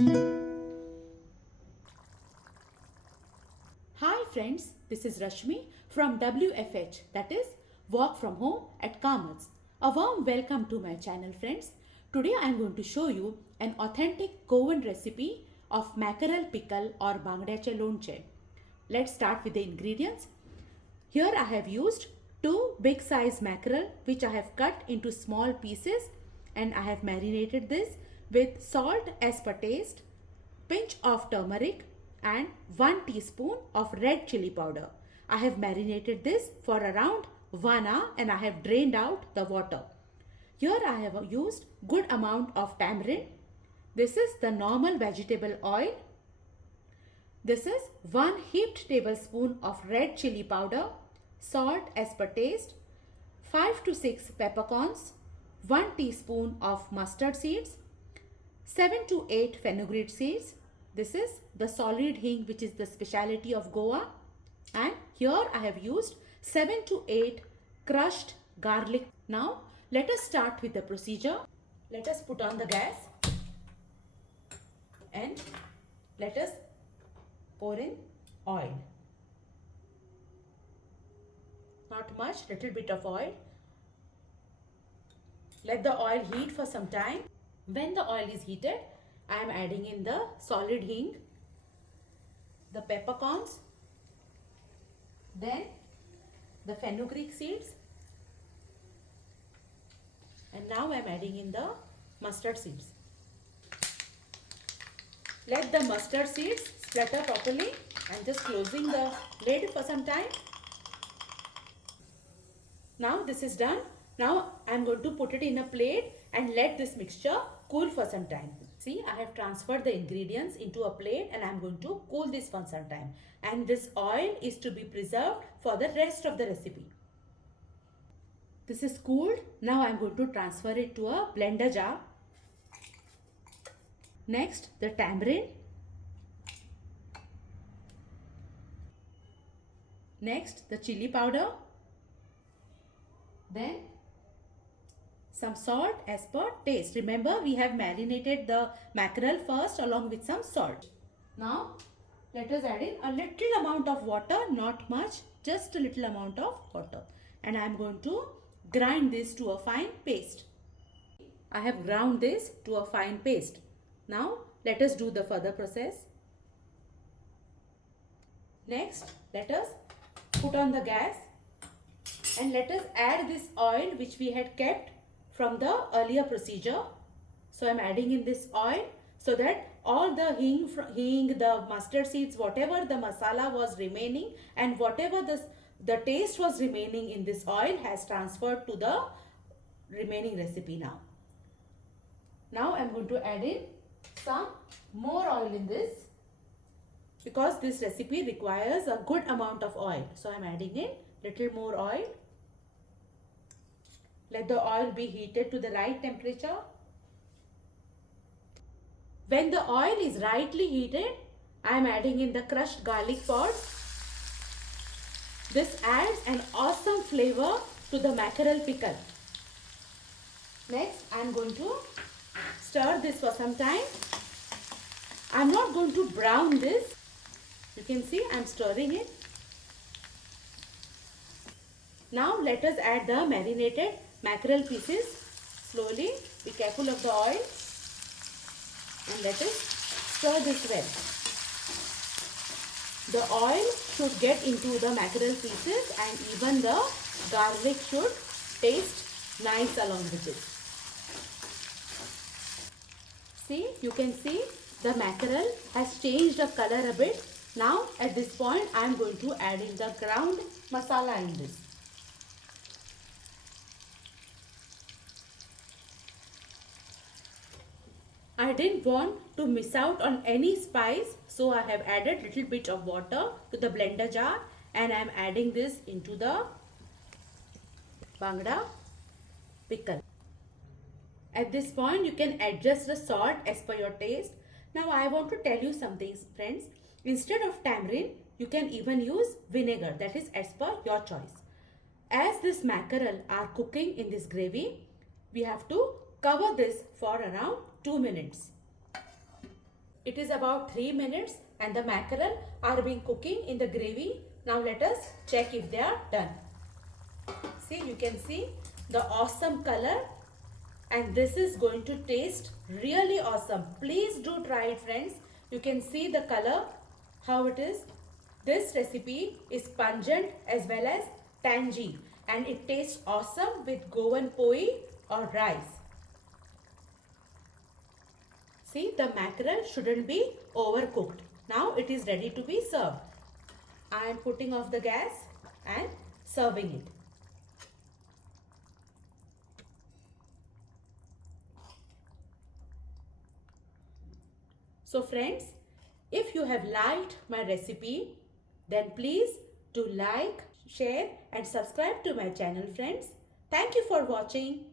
Hi friends, this is Rashmi from WFH, that is Work From Home at Kamat. A warm welcome to my channel friends. Today I am going to show you an authentic Goan recipe of mackerel pickle or Bangdyache lonche. Let's start with the ingredients. Here I have used 2 big size mackerel which I have cut into small pieces, and I have marinated this with salt as per taste, pinch of turmeric and 1 teaspoon of red chili powder. I have marinated this for around 1 hour and I have drained out the water. Here I have used good amount of tamarind. This is the normal vegetable oil. This is 1 heaped tablespoon of red chili powder, salt as per taste, 5 to 6 peppercorns, 1 teaspoon of mustard seeds, 7 to 8 fenugreek seeds. This is the solid hing which is the speciality of Goa, and here I have used 7 to 8 crushed garlic. Now let us start with the procedure. Let us put on the gas and let us pour in oil. Not much, little bit of oil. Let the oil heat for some time. When the oil is heated, I am adding in the solid hing, the peppercorns, then the fenugreek seeds, and now I am adding in the mustard seeds. Let the mustard seeds splatter properly. I am just closing the lid for some time. Now this is done. Now I am going to put it in a plate and let this mixture cool for some time. See, I have transferred the ingredients into a plate and I am going to cool this for some time. And this oil is to be preserved for the rest of the recipe. This is cooled. Now I am going to transfer it to a blender jar. Next, the tamarind. Next, the chili powder. Then some salt as per taste. Remember, we have marinated the mackerel first along with some salt. Now let us add in a little amount of water, not much, just a little amount of water, and I am going to grind this to a fine paste. I have ground this to a fine paste. Now let us do the further process. Next, let us put on the gas and let us add this oil which we had kept from the earlier procedure. So I am adding in this oil so that all the hing, the mustard seeds, whatever the masala was remaining and whatever the taste was remaining in this oil has transferred to the remaining recipe now. Now I am going to add in some more oil in this because this recipe requires a good amount of oil. So I am adding in little more oil. Let the oil be heated to the right temperature. When the oil is rightly heated, I am adding in the crushed garlic pods. This adds an awesome flavor to the mackerel pickle. Next, I am going to stir this for some time. I am not going to brown this. You can see I am stirring it. Now let us add the marinated mackerel pieces slowly. Be careful of the oil and let us stir this well. The oil should get into the mackerel pieces and even the garlic should taste nice along with it. See, you can see the mackerel has changed the color a bit. Now at this point I am going to add in the ground masala in this. I didn't want to miss out on any spice, so I have added little bit of water to the blender jar and I am adding this into the Bangda pickle. At this point you can adjust the salt as per your taste. Now I want to tell you something friends. Instead of tamarind, you can even use vinegar, that is as per your choice. As this mackerel are cooking in this gravy, we have to cover this for around 2 minutes. It is about 3 minutes and the mackerel are being cooking in the gravy. Now let us check if they are done. See, you can see the awesome color, and this is going to taste really awesome. Please do try it, friends. You can see the color, how it is. This recipe is pungent as well as tangy, and it tastes awesome with Goan poi or rice. See, the mackerel shouldn't be overcooked. Now it is ready to be served. I am putting off the gas and serving it. So friends, if you have liked my recipe, then please do like, share and subscribe to my channel, friends. Thank you for watching.